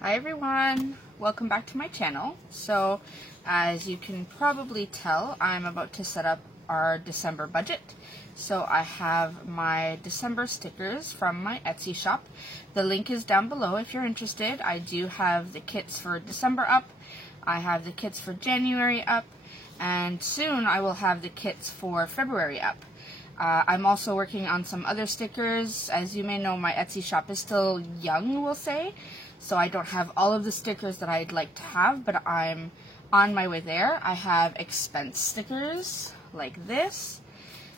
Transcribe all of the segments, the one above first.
Hi everyone, welcome back to my channel. So as you can probably tell, I'm about to set up our December budget. So I have my December stickers from my Etsy shop. The link is down below if you're interested. I do have the kits for December up, I have the kits for January up, and soon I will have the kits for February up. I'm also working on some other stickers. As you may know, my Etsy shop is still young, we'll say. So I don't have all of the stickers that I'd like to have, but I'm on my way there. I have expense stickers like this,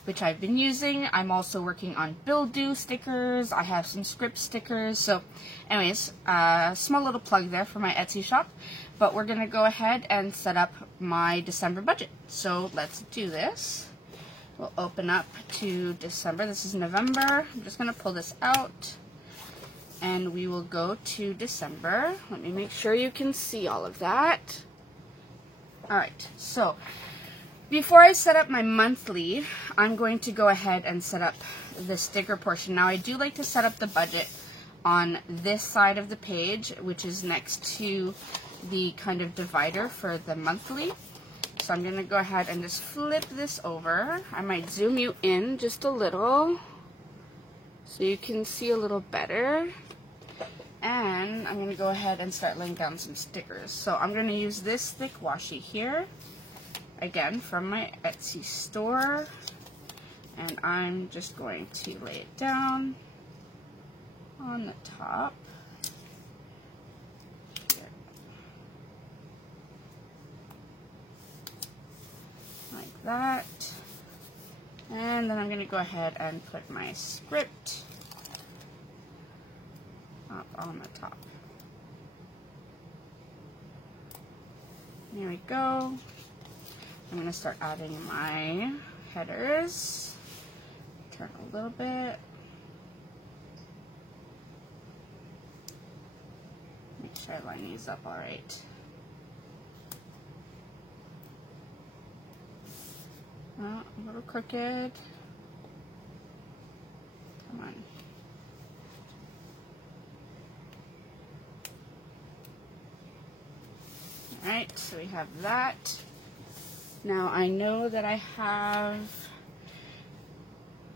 which I've been using. I'm also working on bill due stickers. I have some script stickers. So anyways, small little plug there for my Etsy shop. But we're going to go ahead and set up my December budget. So let's do this. We'll open up to December. This is November. I'm just going to pull this out. And we will go to December. Let me make sure you can see all of that. Alright, so before I set up my monthly, I'm going to go ahead and set up the sticker portion. Now I do like to set up the budget on this side of the page, which is next to the kind of divider for the monthly. So I'm going to go ahead and just flip this over. I might zoom you in just a little so you can see a little better. And I'm going to go ahead and start laying down some stickers. So I'm going to use this thick washi here, again from my Etsy store, and I'm just going to lay it down on the top here, like that. And then I'm going to go ahead and put my script up on the top. There we go. I'm going to start adding my headers. Turn a little bit. Make sure I line these up all right. Oh, a little crooked. Come on. Alright, so we have that. Now I know that I have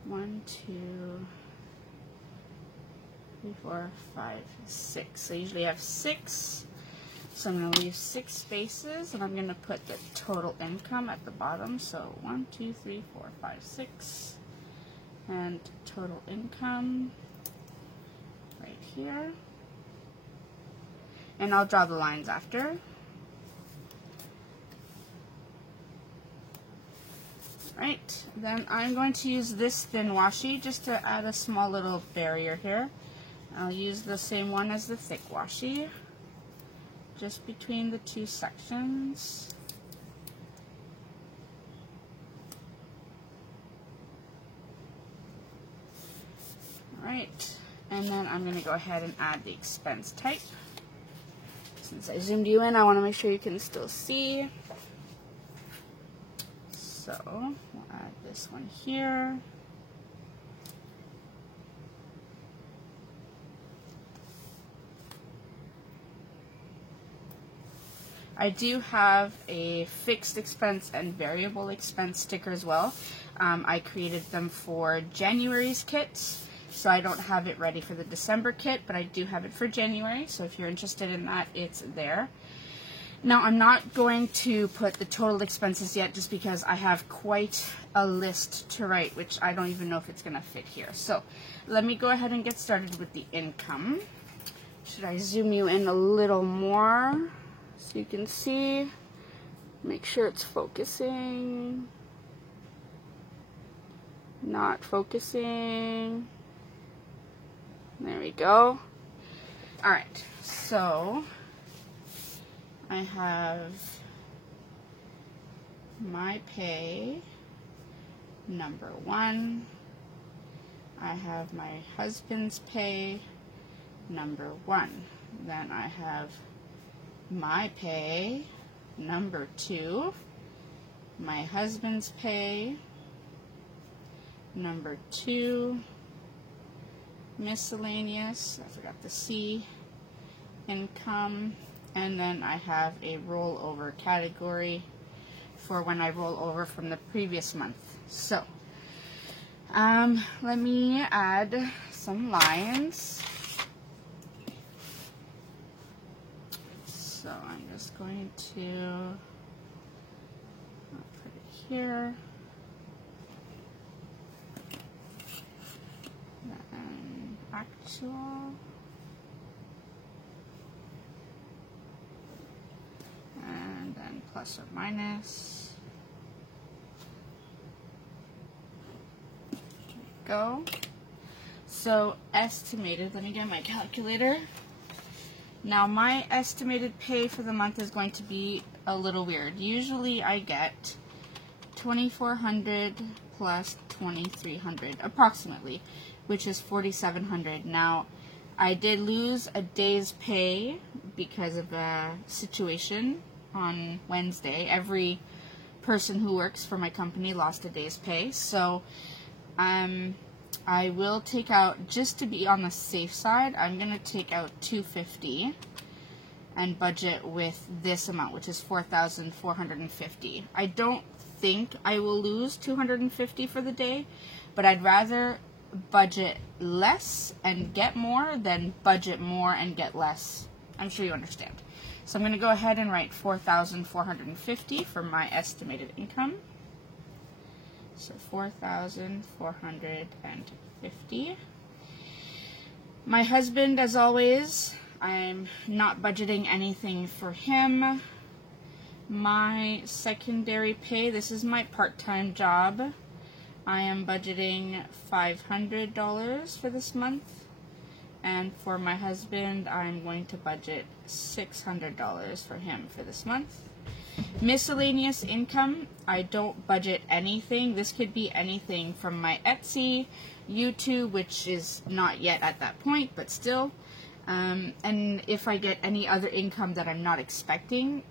1, 2, 3, 4, 5, 6. So I usually have 6. So I'm going to leave 6 spaces, and I'm going to put the total income at the bottom. So 1, 2, 3, 4, 5, 6. And total income right here. And I'll draw the lines after. Right, then I'm going to use this thin washi just to add a small little barrier here. I'll use the same one as the thick washi, just between the two sections. Alright, and then I'm going to go ahead and add the expense type. Since I zoomed you in, I want to make sure you can still see. So we'll add this one here. I do have a fixed expense and variable expense sticker as well. I created them for January's kits, so I don't have it ready for the December kit, but I do have it for January, so if you're interested in that, it's there. Now, I'm not going to put the total expenses yet just because I have quite a list to write, which I don't even know if it's going to fit here. So let me go ahead and get started with the income. Should I zoom you in a little more so you can see? Make sure it's focusing. Not focusing. There we go. Alright, so I have my pay, number 1. I have my husband's pay, number 1. Then I have my pay, number 2. My husband's pay, number 2. Miscellaneous, I forgot the C. income, and then I have a rollover category for when I roll over from the previous month. So let me add some lines. So I'm just going to put it here. Then actual. And then plus or minus. There we go. So estimated, let me get my calculator. Now my estimated pay for the month is going to be a little weird. Usually I get $2,400 plus $2,300 approximately, which is $4,700. Now I did lose a day's pay because of a situation on Wednesday. Every person who works for my company lost a day's pay, so I will take out, just to be on the safe side, I'm going to take out $250 and budget with this amount, which is $4,450. I don't think I will lose $250 for the day, but I'd rather budget less and get more than budget more and get less. I'm sure you understand. So I'm going to go ahead and write $4,450 for my estimated income. So $4,450. My husband, as always, I'm not budgeting anything for him. My secondary pay, this is my part-time job. I am budgeting $500 for this month. And for my husband, I'm going to budget $600 for him for this month. Miscellaneous income, I don't budget anything. This could be anything from my Etsy, YouTube, which is not yet at that point, but still. And if I get any other income that I'm not expecting,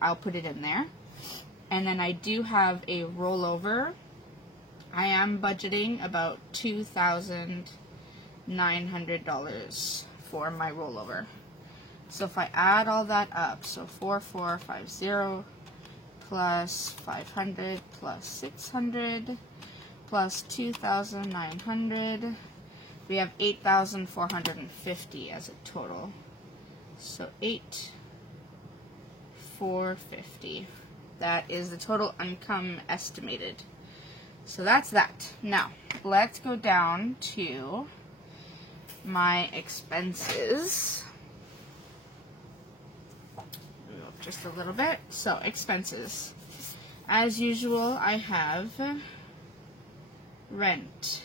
I'll put it in there. And then I do have a rollover. I am budgeting about $2,900 for my rollover. So if I add all that up, so 4,450 plus 500 plus 600 plus 2,900, we have 8,450 as a total. So 8,450. That is the total income estimated. So that's that. Now, let's go down to my expenses. Just a little bit. So, expenses. As usual, I have rent,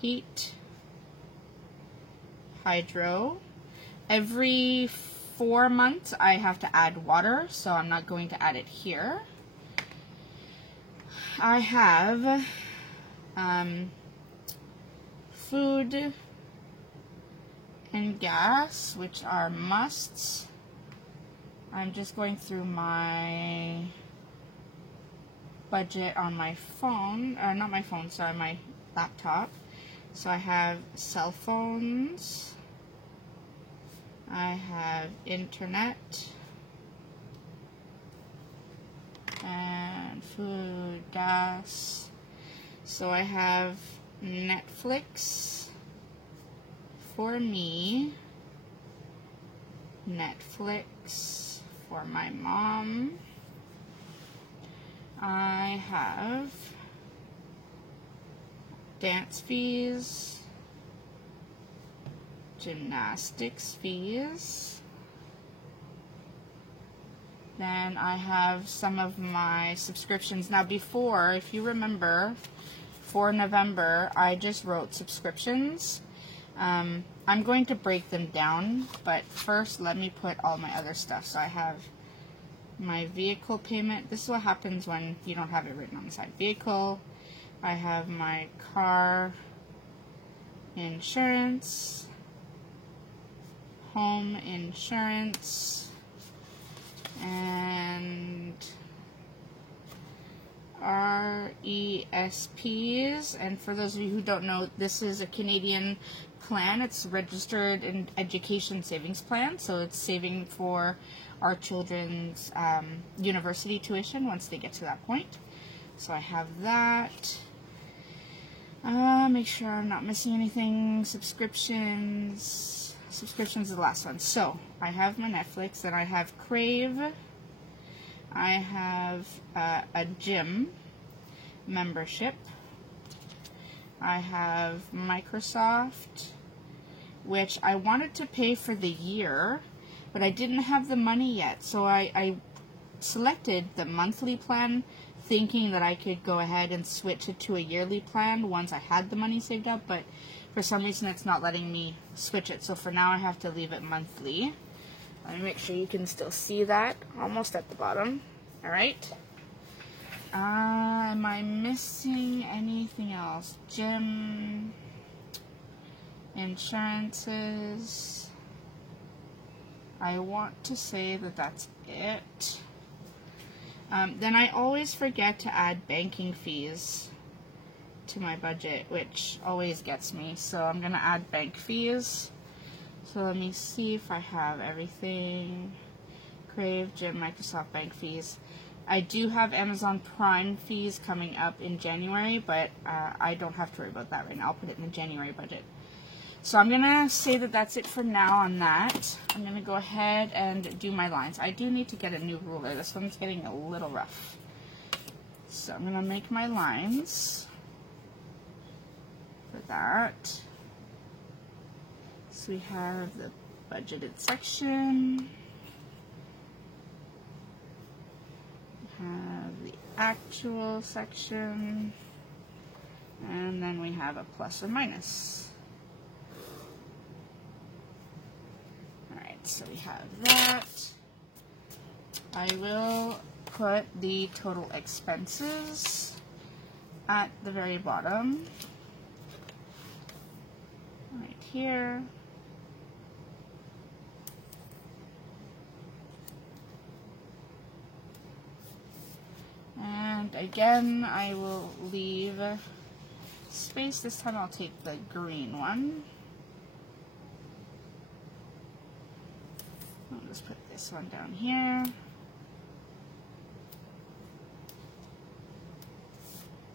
heat, hydro. Every 4 months, I have to add water, so I'm not going to add it here. I have food and gas, which are musts. I'm just going through my budget on my phone, or not my phone, sorry, my laptop. So I have cell phones, I have internet, and food, gas. So I have Netflix for me, Netflix for my mom. I have dance fees, gymnastics fees. Then I have some of my subscriptions. Now before, if you remember, for November, I just wrote subscriptions. I'm going to break them down, but first let me put all my other stuff. So I have my vehicle payment. This is what happens when you don't have it written on the side. Vehicle. I have my car insurance, home insurance, and RESPs. And for those of you who don't know, this is a Canadian plan. It's registered in education savings plan, so it's saving for our children's university tuition once they get to that point. So I have that. Make sure I'm not missing anything. Subscriptions. Subscriptions is the last one. So I have my Netflix, and I have Crave. I have a gym membership. I have Microsoft, which I wanted to pay for the year, but I didn't have the money yet. So I selected the monthly plan, thinking that I could go ahead and switch it to a yearly plan once I had the money saved up, but for some reason it's not letting me switch it. So for now I have to leave it monthly. Let me make sure you can still see that. Almost at the bottom. Alright. Am I missing anything else? Gym, insurances. I want to say that that's it. Then I always forget to add banking fees to my budget, which always gets me. So I'm going to add bank fees. So let me see if I have everything. Crave, Gym, Microsoft bank fees. I do have Amazon Prime fees coming up in January, but I don't have to worry about that right now. I'll put it in the January budget. So I'm going to say that that's it for now on that. I'm going to go ahead and do my lines. I do need to get a new ruler. This one's getting a little rough. So I'm going to make my lines for that. So we have the budgeted section. We have the actual section. And then we have a plus or minus. So we have that. I will put the total expenses at the very bottom, right here. And again, I will leave space. This time I'll take the green one. I'll just put this one down here.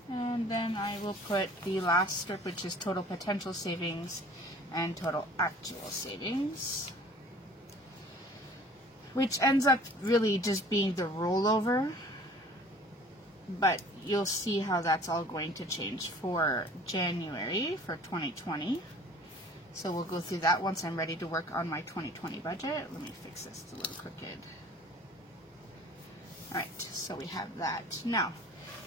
And then I will put the last strip, which is total potential savings and total actual savings, which ends up really just being the rollover. But you'll see how that's all going to change for January for 2020. So we'll go through that once I'm ready to work on my 2020 budget. Let me fix this, it's a little crooked. Alright, so we have that. Now,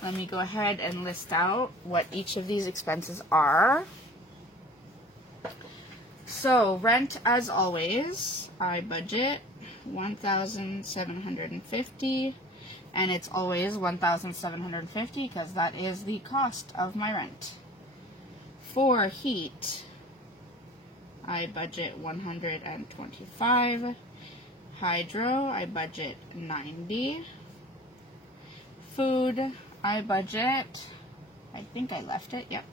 let me go ahead and list out what each of these expenses are. So, rent, as always, I budget $1,750, and it's always $1,750 because that is the cost of my rent. For heat, I budget $125. Hydro, I budget $90. Food, I budget, I think I left it, yep,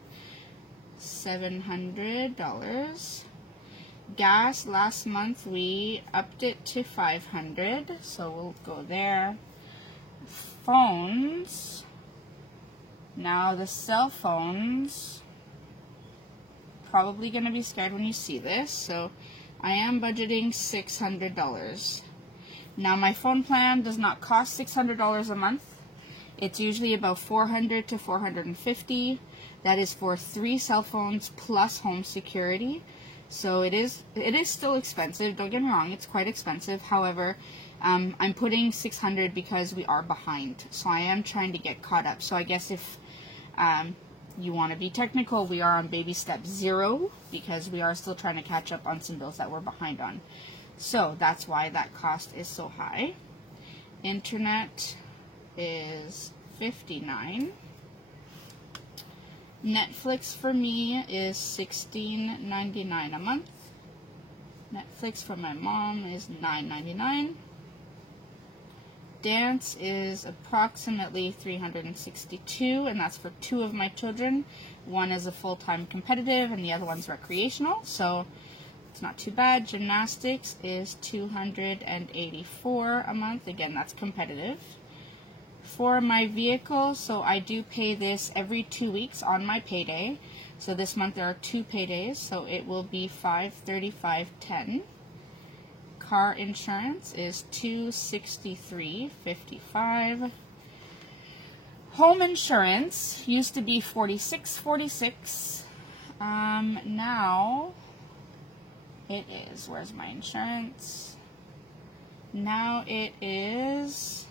$700. Gas, last month we upped it to $500, so we'll go there. Phones, now the cell phones, probably going to be scared when you see this, so I am budgeting $600. Now my phone plan does not cost $600 a month. It's usually about $400 to $450. That is for 3 cell phones plus home security. So it is still expensive. Don't get me wrong, it's quite expensive. However, I'm putting $600 because we are behind. So I am trying to get caught up. So I guess if you want to be technical, we are on baby step 0 because we are still trying to catch up on some bills that we're behind on. So that's why that cost is so high. Internet is $59. Netflix for me is $16.99 a month. Netflix for my mom is $9.99. dance is approximately $362, and that's for 2 of my children. One is a full-time competitive and the other one's recreational, so it's not too bad. Gymnastics is $284 a month. Again, that's competitive. For my vehicle, so I do pay this every 2 weeks on my payday. So this month there are 2 paydays, so it will be $535.10. Car insurance is $263.55. Home insurance used to be $46.46. Now it is, where's my insurance? Now it is,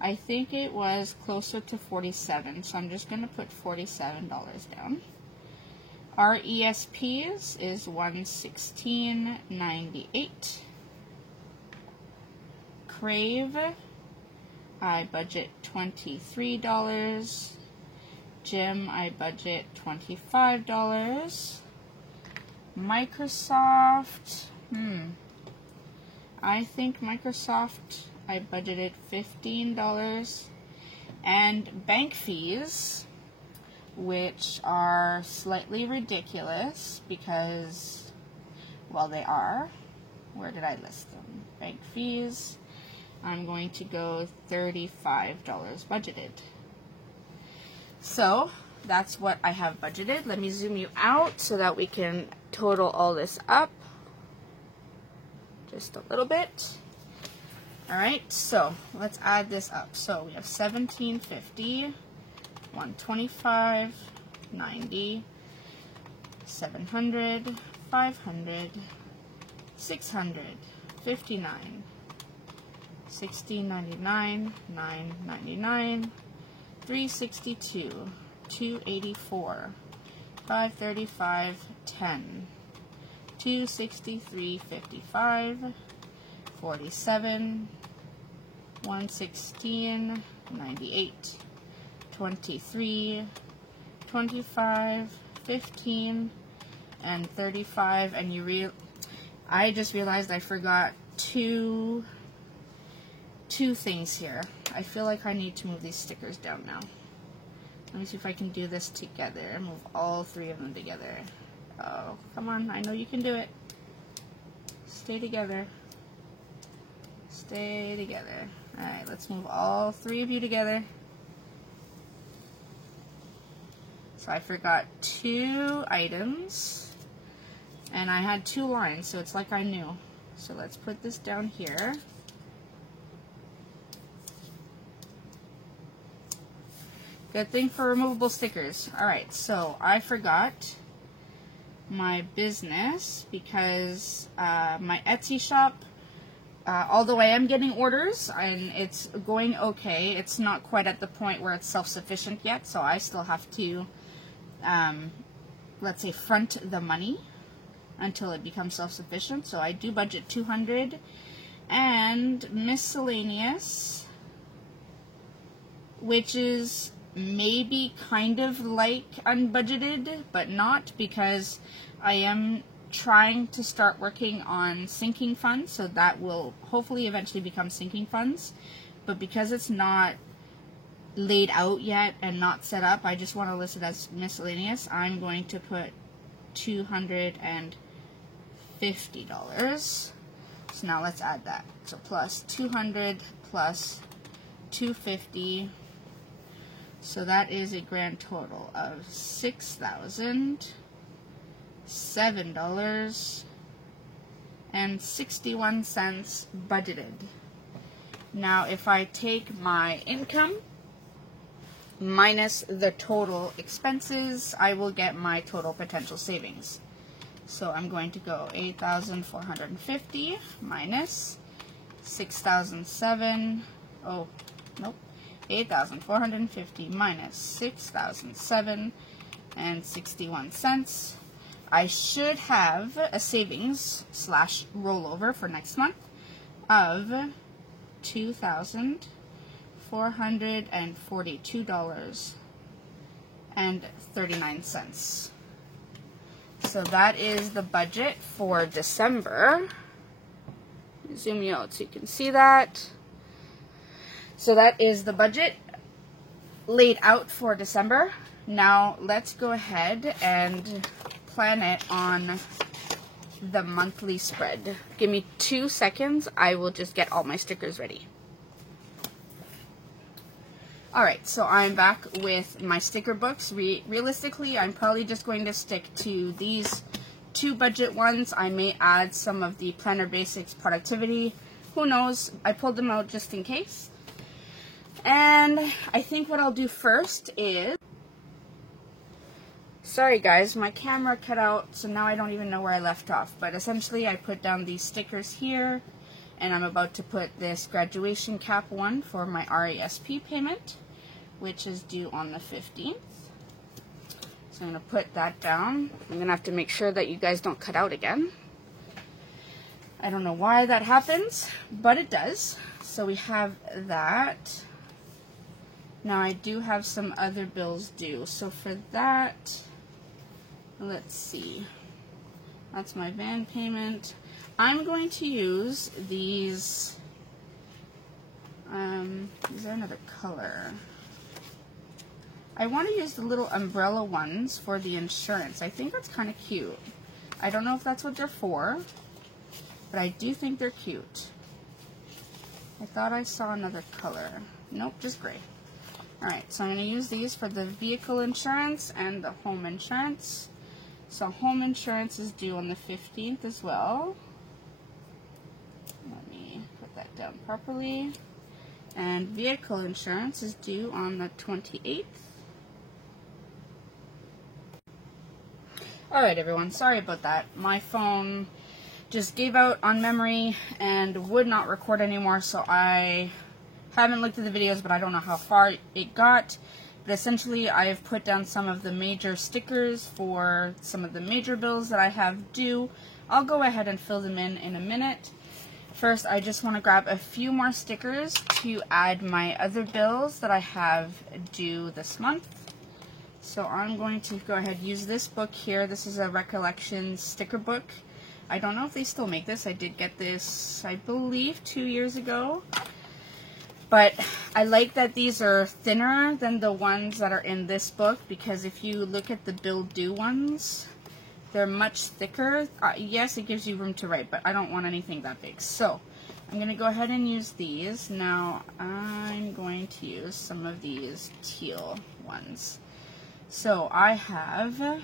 I think it was closer to $47, so I'm just going to put $47 down. Our ESPs is $116.98. Crave, I budget $23. Gym, I budget $25. Microsoft, I think Microsoft, I budgeted $15. And bank fees, which are slightly ridiculous because, well, they are. Where did I list them? Bank fees, I'm going to go $35 budgeted. So that's what I have budgeted. Let me zoom you out so that we can total all this up just a little bit. Alright, so let's add this up. So we have $1,750, $125, $90, $700, $500, $600, $59, $16.99, $9.99, $362, $284, $535, $10, $263.55, $47, $116, $98, $23, $25, $15, and $35. And I just realized I forgot two things here. I feel like I need to move these stickers down now. Let me see if I can do this together. Move all 3 of them together. Oh, come on. I know you can do it. Stay together. Stay together. Alright, let's move all 3 of you together. So I forgot 2 items. And I had 2 lines, so it's like I knew. So let's put this down here. Good thing for removable stickers. Alright, so I forgot my business because my Etsy shop, although I am getting orders and it's going okay, it's not quite at the point where it's self-sufficient yet, so I still have to, let's say, front the money until it becomes self-sufficient. So I do budget $200, and miscellaneous, which is maybe kind of like unbudgeted, but not, because I am trying to start working on sinking funds, so that will hopefully eventually become sinking funds. But because it's not laid out yet and not set up, I just want to list it as miscellaneous. I'm going to put $250. So now let's add that. So plus 200 plus 250. So that is a grand total of $6,007.61 budgeted. Now if I take my income minus the total expenses, I will get my total potential savings. So I'm going to go 8,450 minus 6,007. Oh, nope. 8,450 minus 6,007.61 cents. I should have a savings / rollover for next month of $2,442.39. So that is the budget for December. Zoom you out so you can see that. So that is the budget laid out for December. Now let's go ahead and plan it on the monthly spread. Give me 2 seconds. I will just get all my stickers ready. Alright, so I'm back with my sticker books. Realistically, I'm probably just going to stick to these 2 budget ones. I may add some of the Planner Basics Productivity. Who knows? I pulled them out just in case. And I think what I'll do first is... Sorry guys, my camera cut out, so now I don't even know where I left off. But essentially, I put down these stickers here, and I'm about to put this graduation cap one for my RESP payment, which is due on the 15th. So I'm going to put that down. I'm going to have to make sure that you guys don't cut out again. I don't know why that happens, but it does. So we have that. Now I do have some other bills due. So for that, let's see. That's my van payment. I'm going to use these. These are another color. I want to use the little umbrella ones for the insurance. I think that's kind of cute. I don't know if that's what they're for, but I do think they're cute. I thought I saw another color. Nope, just gray. Alright, so I'm going to use these for the vehicle insurance and the home insurance. So home insurance is due on the 15th as well. Let me put that down properly. And vehicle insurance is due on the 28th. Alright everyone, sorry about that. My phone just gave out on memory and would not record anymore, so I haven't looked at the videos, but I don't know how far it got. But essentially, I've put down some of the major stickers for some of the major bills that I have due. I'll go ahead and fill them in a minute. First, I just want to grab a few more stickers to add my other bills that I have due this month. So I'm going to go ahead and use this book here. This is a Recollections sticker book. I don't know if they still make this. I did get this, I believe, 2 years ago. But I like that these are thinner than the ones that are in this book, because if you look at the bill due ones, they're much thicker. Yes, it gives you room to write, but I don't want anything that big. So I'm going to go ahead and use these. Now I'm going to use some of these teal ones. So I have,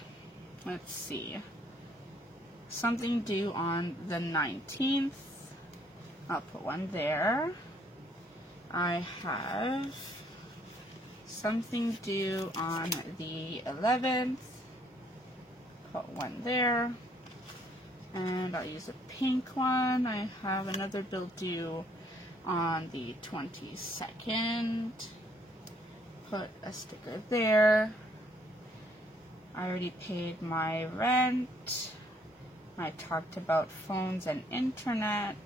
let's see, something due on the 19th. I'll put one there. I have something due on the 11th. Put one there. And I'll use a pink one. I have another bill due on the 22nd. Put a sticker there. I already paid my rent. I talked about phones and internet.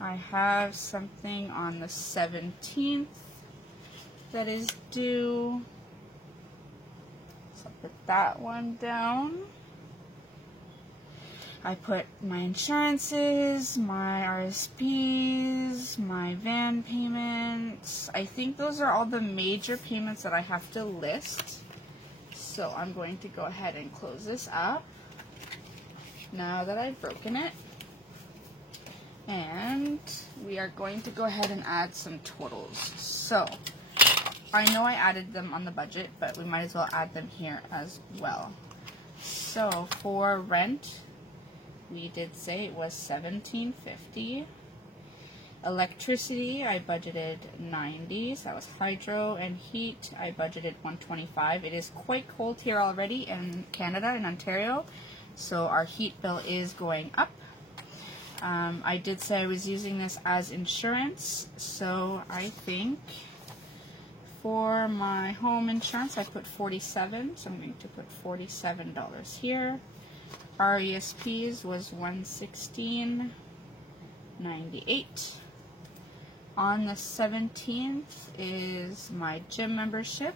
I have something on the 17th that is due. So I'll put that one down. I put my insurances, my RSPs, my van payments. I think those are all the major payments that I have to list. So I'm going to go ahead and close this up now that I've broken it. And we are going to go ahead and add some totals. So I know I added them on the budget, but we might as well add them here as well. So for rent, we did say it was $17.50. Electricity, I budgeted $90, so that was hydro, and heat, I budgeted $125. It is quite cold here already in Canada, in Ontario, so our heat bill is going up. I did say I was using this as insurance, so I think for my home insurance I put $47, so I'm going to put $47 here. RESPs was $116.98. On the 17th is my gym membership,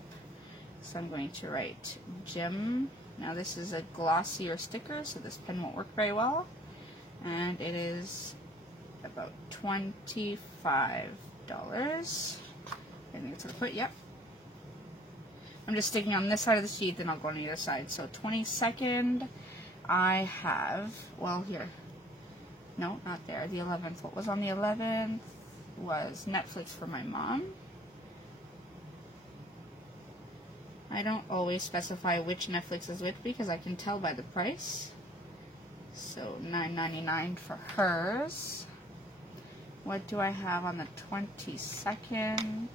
so I'm going to write gym. Now this is a glossier sticker, so this pen won't work very well. And it is about $25. I think it's going to put, yep. I'm just sticking on this side of the sheet, then I'll go on the other side. So 22nd, I have, well, here. No, not there. The 11th. What was on the 11th was Netflix for my mom. I don't always specify which Netflix is which because I can tell by the price. So $9.99 for hers. What do I have on the 22nd?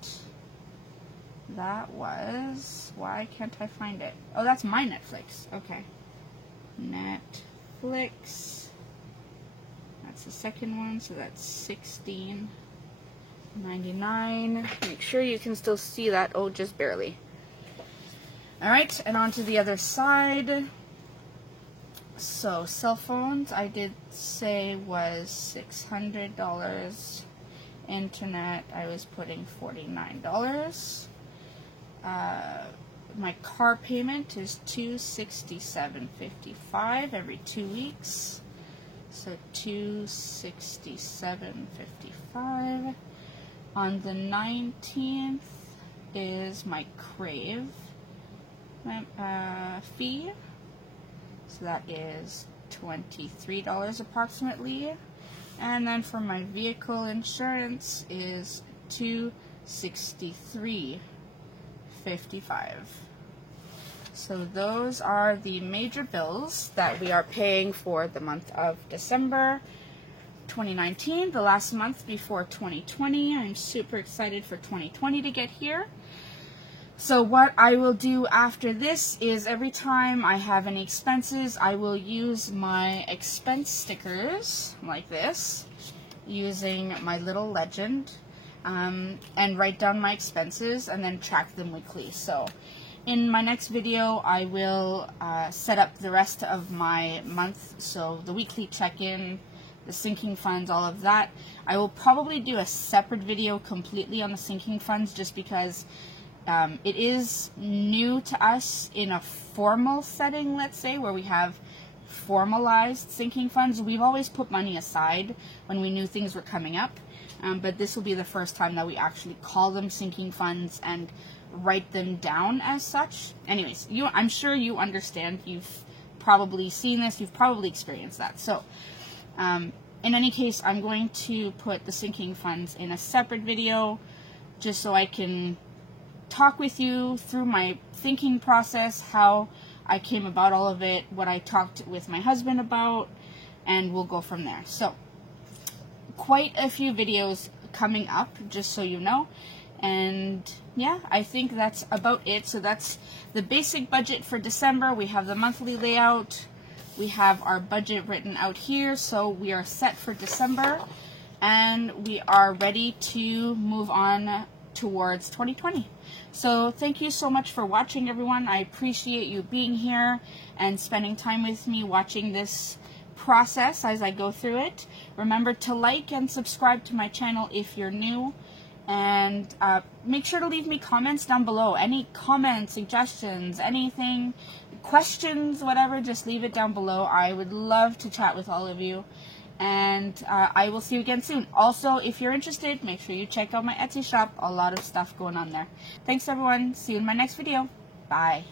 That was, why can't I find it? Oh, that's my Netflix. Okay. Netflix. That's the second one, so that's $16.99. Make sure you can still see that. Oh, just barely. Alright, and on to the other side. So, cell phones, I did say was $600. Internet, I was putting $49. My car payment is $267.55 every 2 weeks. So $267.55. On the 19th is my Crave fee. So that is $23 approximately. And then for my vehicle insurance is $263.55. So those are the major bills that we are paying for the month of December 2019, the last month before 2020. I'm super excited for 2020 to get here. So what I will do after this is every time I have any expenses, I will use my expense stickers like this, using my little legend, and write down my expenses and then track them weekly. So in my next video, I will set up the rest of my month, so the weekly check-in, the sinking funds, all of that. I will probably do a separate video completely on the sinking funds just because it is new to us in a formal setting, let's say, where we have formalized sinking funds. We've always put money aside when we knew things were coming up, but this will be the first time that we actually call them sinking funds and write them down as such. Anyways, I'm sure you understand. You've probably seen this. You've probably experienced that. So, in any case, I'm going to put the sinking funds in a separate video just so I can talk with you through my thinking process, how I came about all of it, what I talked with my husband about, and we'll go from there. So, quite a few videos coming up, just so you know. And yeah, I think that's about it. So that's the basic budget for December. We have the monthly layout. We have our budget written out here. So we are set for December. And we are ready to move on towards 2020. So thank you so much for watching, everyone. I appreciate you being here and spending time with me watching this process as I go through it. Remember to like and subscribe to my channel if you're new. And make sure to leave me comments down below. Any comments, suggestions, anything, questions, whatever, just leave it down below. I would love to chat with all of you. And I will see you again soon. Also, if you're interested, make sure you check out my Etsy shop. A lot of stuff going on there. Thanks, everyone. See you in my next video. Bye.